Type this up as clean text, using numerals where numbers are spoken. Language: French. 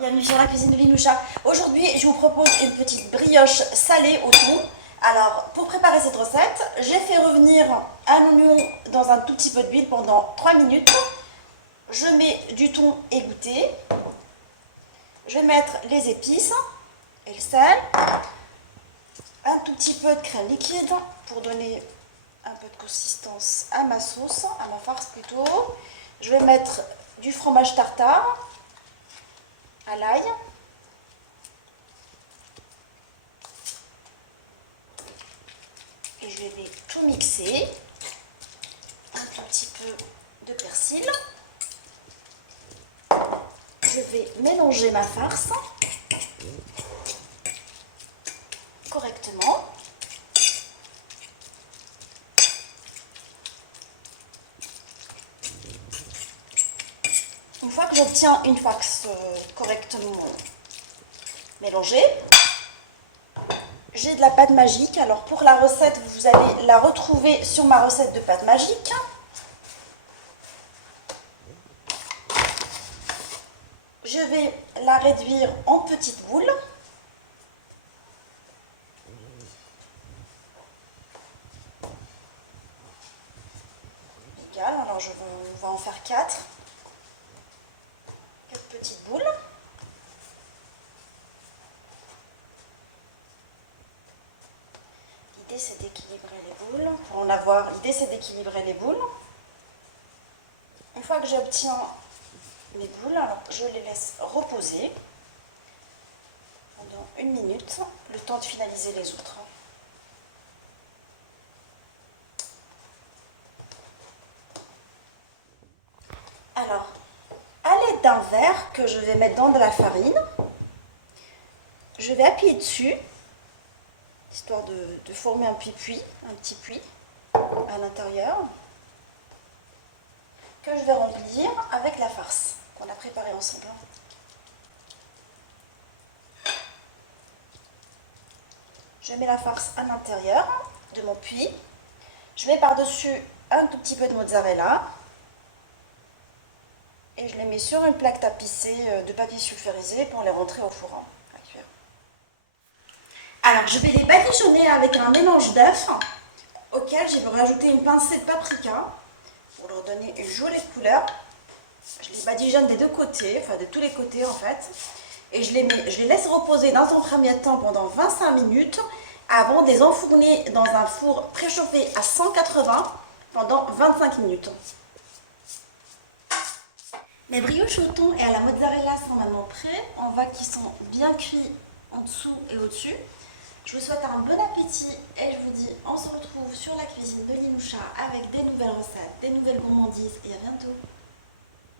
Bienvenue sur la cuisine de Linoucha. Aujourd'hui, je vous propose une petite brioche salée au thon. Alors, pour préparer cette recette, j'ai fait revenir un oignon dans un tout petit peu d'huile pendant 3 minutes. Je mets du thon égoutté. Je vais mettre les épices et le sel. Un tout petit peu de crème liquide pour donner un peu de consistance à ma sauce, à ma farce plutôt. Je vais mettre du fromage tartare à l'ail. Et je vais tout mixer. Un tout petit peu de persil. Je vais mélanger ma farce correctement. Une fois que j'obtiens une farce correctement mélangée, j'ai de la pâte magique. Alors pour la recette, vous allez la retrouver sur ma recette de pâte magique. Je vais la réduire en petites boules. Égal, alors on va en faire 4 petites boules. L'idée c'est d'équilibrer les boules. Pour en avoir, l'idée c'est d'équilibrer les boules. Une fois que j'obtiens mes boules, alors je les laisse reposer pendant 1 minute, le temps de finaliser les autres. Alors, à l'aide d'un verre que je vais mettre dans de la farine, je vais appuyer dessus, histoire de former un petit puits à l'intérieur, que je vais remplir avec la farce qu'on a préparée ensemble. Je mets la farce à l'intérieur de mon puits. Je mets par-dessus un tout petit peu de mozzarella. Et je les mets sur une plaque tapissée de papier sulfurisé pour les rentrer au four à cuire. Alors, je vais les badigeonner avec un mélange d'œufs auquel je vais rajouter une pincée de paprika pour leur donner une jolie couleur. Je les badigeonne des deux côtés, enfin de tous les côtés en fait. Et je les laisse reposer dans un premier temps pendant 25 minutes avant de les enfourner dans un four préchauffé à 180 pendant 25 minutes. Mes brioches au thon et à la mozzarella sont maintenant prêts. On voit qu'ils sont bien cuits en dessous et au-dessus. Je vous souhaite un bon appétit et je vous dis on se retrouve sur la cuisine de Linoucha avec des nouvelles recettes, des nouvelles gourmandises et à bientôt.